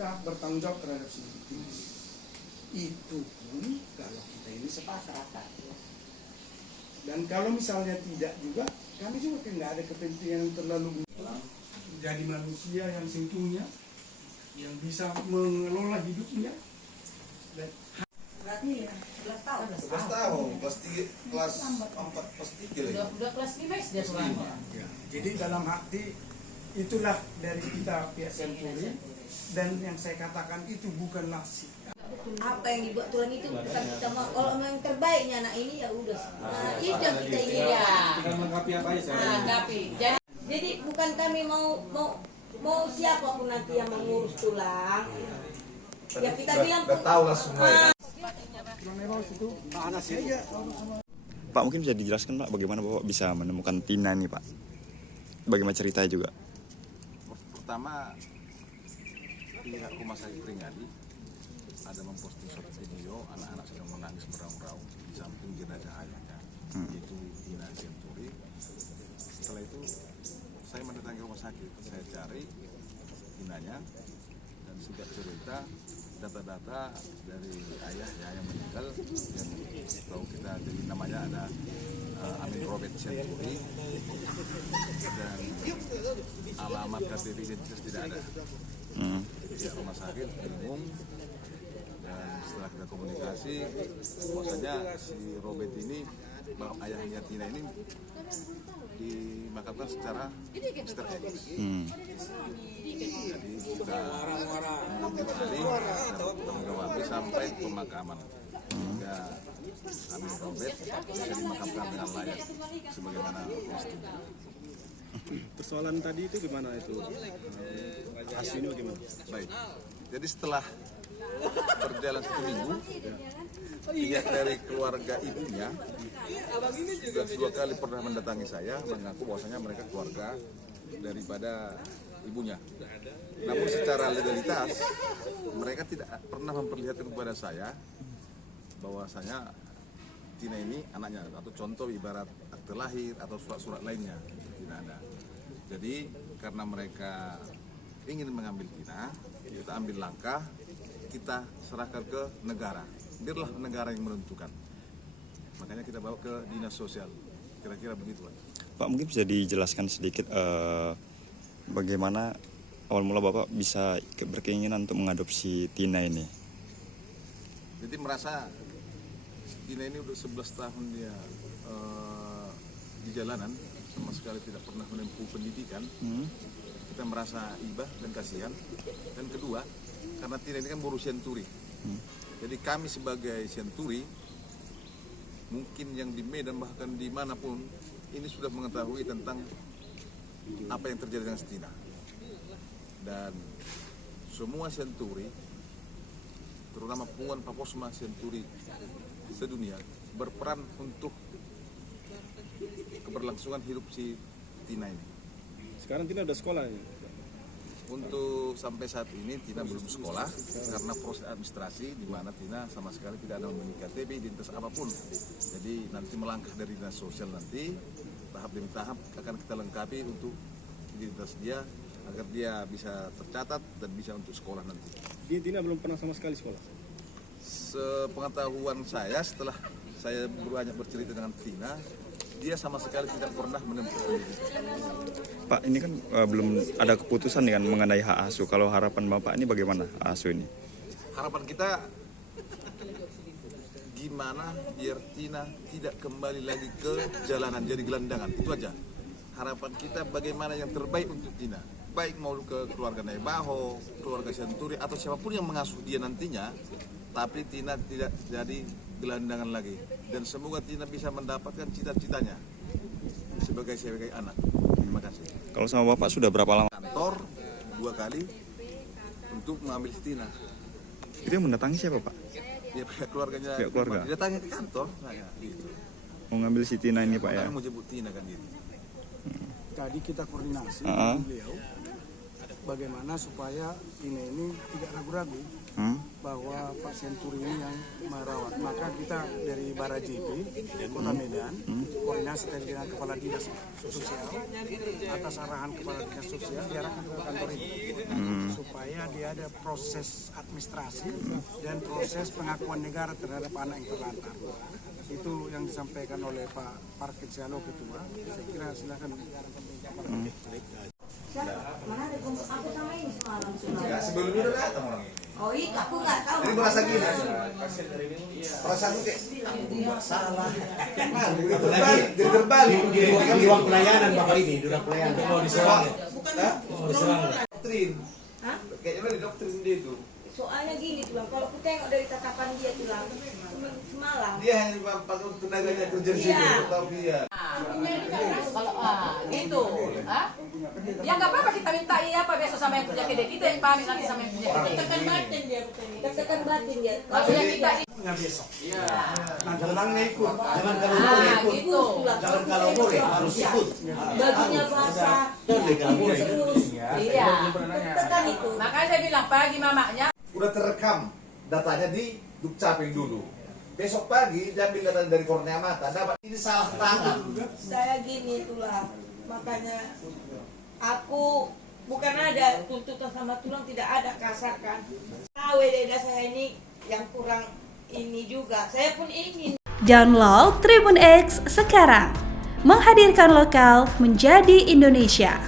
kita bertanggung jawab terhadap si Tina. Itu pun kalau kita ini sepakat. Dan kalau misalnya tidak juga, kami juga tidak ada kepentingan terlalu jadi manusia yang seutuhnya, yang bisa mengelola hidupnya. Berarti 11 tahun. 11 tahun, kelas 4, kelas 3 lagi. Udah kelas 5 SD tulangnya. Ya, jadi dalam arti itulah dari kita pihak Senturi, dan yang saya katakan itu bukanlah Apa yang dibuat tulang itu bukan kita mau. Kalau memang terbaiknya anak ini ya udah. Nah, itu yang kita ingin ya. Kita melengkapi apa aja? Lengkapi. Jadi bukan kami mau siapapun nanti yang mengurus tulang. Ya kita bilang Udah tahu lah semua ya. Pak, mungkin bisa dijelaskan Pak bagaimana Bapak bisa menemukan Tina ini Pak? Bagaimana ceritanya juga? Pertama, pihak rumah sakit Pringadi ada memposting suatu video anak-anak sedang menangis meraung-raung di samping jenazah ayahnya, yaitu Tina Senturi. Setelah itu saya mendatangi rumah sakit, saya cari Tinanya, dan singkat cerita data-data dari ayah yang meninggal, yang tahu kita jadi namanya ada Amin Robert Senturi, dan alamat KTP identitas tidak ada. Pihak rumah sakit bingung, dan setelah kita komunikasi, bahwasanya si Robert ini, ayahnya Tina ini dimakamkan secara Easter egg. Jadi kita mengambil alih dan mengawapi sampai pemakaman hingga Amin Robert bisa dimakamkan dengan layak sebagaimana mestinya. Persoalan tadi itu gimana itu? Hasilnya gimana? Baik, jadi setelah berjalan 1 minggu, pihak dari keluarga ibunya sudah 2 kali pernah mendatangi saya, mengaku bahwasanya mereka keluarga daripada ibunya. Namun secara legalitas mereka tidak pernah memperlihatkan kepada saya bahwasanya Tina ini anaknya, atau contoh ibarat akte lahir atau surat-surat lainnya tidak ada. Jadi karena mereka ingin mengambil Tina, kita ambil langkah, kita serahkan ke negara. Biarlah negara yang menentukan. Makanya kita bawa ke dinas sosial. Kira-kira begitu, Pak. Mungkin bisa dijelaskan sedikit bagaimana awal mula Bapak bisa berkeinginan untuk mengadopsi Tina ini? Jadi merasa Tina ini udah 11 tahun dia di jalanan, sama sekali tidak pernah menempuh pendidikan. Kita merasa iba dan kasihan. Dan kedua, karena Tina ini kan baru Senturi. Jadi kami sebagai Senturi, mungkin yang di Medan bahkan dimanapun, ini sudah mengetahui tentang apa yang terjadi dengan Tina. Dan semua Senturi, terutama Punguan Paposma Senturi sedunia, berperan untuk keberlangsungan hidup si Tina ini. Sekarang Tina udah sekolah ya? Untuk sampai saat ini Tina belum sekolah karena proses administrasi di mana Tina sama sekali tidak ada memiliki KTP identitas apapun. Jadi nanti melangkah dari dinas sosial, nanti tahap demi tahap akan kita lengkapi untuk identitas dia agar dia bisa tercatat dan bisa untuk sekolah nanti. Tina belum pernah sama sekali sekolah? Sepengetahuan saya, setelah saya banyak bercerita dengan Tina, dia sama sekali tidak pernah menempuh pendidikan. Pak, ini kan belum ada keputusan dengan mengenai hak asuh. Kalau harapan Bapak ini bagaimana hak asuh ini? Harapan kita gimana biar Tina tidak kembali lagi ke jalanan jadi gelandangan, itu aja. Harapan kita bagaimana yang terbaik untuk Tina, baik mau ke keluarga Naibaho, keluarga Senturi, atau siapapun yang mengasuh dia nantinya, tapi Tina tidak jadi gelandangan lagi. Dan semoga Tina bisa mendapatkan cita-citanya sebagai anak. Terima kasih. Kalau sama Bapak sudah berapa lama? Kantor 2 kali untuk mengambil Tina. Itu yang mendatangi siapa Pak? Ya keluarganya. Pihak keluarga. Dia tanya ke kantor, saya gitu. Mau ngambil si Tina ini Pak ya? Kami mau jemput Tina kan gitu. Tadi kita koordinasi dengan beliau bagaimana supaya Tina ini tidak ragu-ragu bahwa Pak Senturi ini yang merawat. Maka kita dari Bara JP Kota Medan koordinasi tadi dengan Kepala Dinas Sosial atas arahan Kepala Dinas Sosial diarahkan ke kantor ini supaya dia ada proses administrasi dan proses pengakuan negara terhadap anak yang terlantar. Itu yang disampaikan oleh Pak Parkit Sialo Ketua. Saya kira silakan. Mana ada kumpul aku sama ini semalam. Sebelumnya udah datang orang ini. Oh iya, aku nggak tahu. Jadi merasa gini. Perasaan tuh kayak salah. Jadi terbalik. Di ruang pelayanan Bapak ini, di ruang pelayanan. Mau diserang ya? Mau diserang. Doktrin. Hah? Kayaknya mana doktrin dia itu. Soalnya gini tuh, kalau aku tengok dari tatapan dia tuh semalam. Dia hanya pakai tenaganya kerja di sini, tapi ya. Kalau itu, ya nggak apa-apa kita minta apa besok sama yang punya kedai kita yang pamit nanti sama yang punya kedai. Tekan batin dia, tekan batin dia. Maksudnya kita Nggak besok. Nah, pulangnya ikut. Jangan kalau boleh ikut. Gitu. Jangan kalau boleh harus ikut. Bajunya basah. Boleh kalau boleh. iya. Tekan itu. Makanya saya bilang pagi mamanya. Udah terekam datanya di Dukcapil dulu. Besok pagi dia ambil data dari kornea mata, dapat ini salah tangan. Saya gini itulah, makanya aku bukan ada tuntutan sama tulang, tidak ada kasar kan. WDD saya ini yang kurang ini juga, saya pun ingin. Download Tribun X sekarang, menghadirkan lokal menjadi Indonesia.